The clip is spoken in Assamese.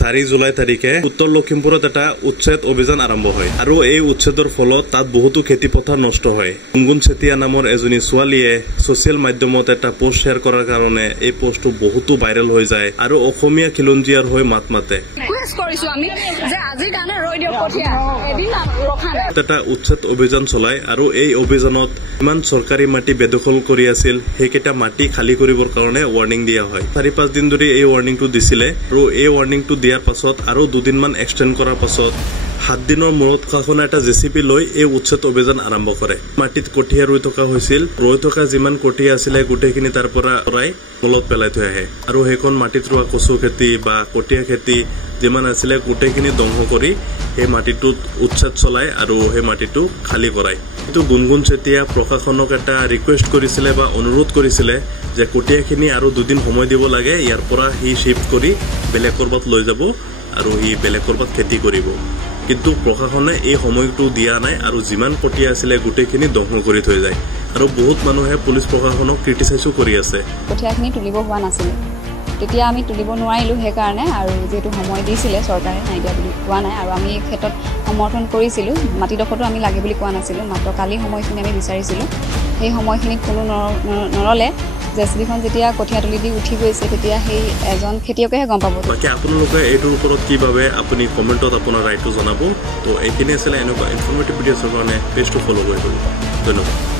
4 জুলাই তাৰিখে উত্তৰ লখিমপুৰত এটা উচ্ছেদ অভিযান আৰম্ভ হয় আৰু এই উচ্ছেদৰ ফলত তাত বহুতো খেতি পথাৰ নষ্ট হয়। গুনগুন চেতিয়া নামৰ এজনী ছোৱালীয়ে সোশ্যাল মাধ্যমত এটা পোষ্ট শ্বেয়াৰ কৰাৰ কাৰণে এই পোষ্টটো বহুতো ভাইৰেল হৈ যায় আৰু অসমীয়া খিলঞ্জীয়াৰ হৈ মাত মাতে। এটা উচ্ছেদ অভিযান চলায় আৰু এই অভিযানত ইমান চৰকাৰী মাটি বেদখল কৰি আছিল সেইকেইটা মাটি খালী কৰিবৰ কাৰণে ৱাৰ্নিং দিয়া হয়। 4-5 দিন ধৰি এই ৱাৰ্নিংটো দিছিলে আৰু এই ৱাৰ্নিংটো দিয়াৰ পাছত আৰু 2 দিনমান এক্সটেণ্ড কৰাৰ পাছত 7 দিনৰ মূৰত শাসনে এটা জেচিপি লৈ এই উচ্ছেদ অভিযান আৰম্ভ কৰে। মাটিত কঠীয়া ৰুই থকা হৈছিল, ৰৈ থকা যিমান কঠীয়া আছিলে গোটেইখিনি তাৰ পৰা মলত পেলাই থৈ আহে আৰু সেইখন মাটিত ৰোৱা কচু খেতি বা কঠীয়া খেতি যিমান আছিলে গোটেইখিনি ধ্বংস কৰি সেই মাটিটোত উচ্ছেদ চলায় আৰু সেই মাটিটো খালী কৰায়। কিন্তু গুনগুন চেতিয়া প্ৰশাসনক এটা ৰিকুৱেষ্ট কৰিছিলে বা অনুৰোধ কৰিছিলে যে কঠীয়াখিনি আৰু 2 দিন সময় দিব লাগে, ইয়াৰ পৰা সি শিফ্ট কৰি বেলেগ ক'ৰবাত লৈ যাব আৰু সি বেলেগ ক'ৰবাত খেতি কৰিব। কিন্তু প্ৰশাসনে এই সময়টো দিয়া নাই আৰু যিমান কঠীয়া আছিলে গোটেইখিনি ধ্বংস কৰি থৈ যায় আৰু বহুত মানুহে পুলিচ প্ৰশাসনক ক্ৰিটিচাইজো কৰি আছে। কঠীয়াখিনি তুলিব হোৱা নাছিল, তেতিয়া আমি তুলিব নোৱাৰিলোঁ সেইকাৰণে, আৰু যিহেতু সময় দিছিলে চৰকাৰে নাই দিয়া বুলি কোৱা নাই আৰু আমি এই ক্ষেত্ৰত সমৰ্থন কৰিছিলোঁ। মাটিডোখৰতো আমি লাগে বুলি কোৱা নাছিলোঁ, মাত্ৰ কালি সময়খিনি আমি বিচাৰিছিলোঁ। সেই সময়খিনিত কোনো নৰলে জেচিবিখন যেতিয়া কঠীয়া তুলি দি উঠি গৈছে তেতিয়া সেই এজন খেতিয়কেহে গম পাব। বাকী আপোনালোকে এইটোৰ ওপৰত কি ভাবে আপুনি কমেণ্টত আপোনাৰ ৰায়টো জনাব। তো এইখিনি আছিলে এনেকুৱা ইনফৰ্মেটিভ ভিডিঅ'ছৰ কাৰণে পেজটো ফ'ল' কৰি দিব। ধন্যবাদ।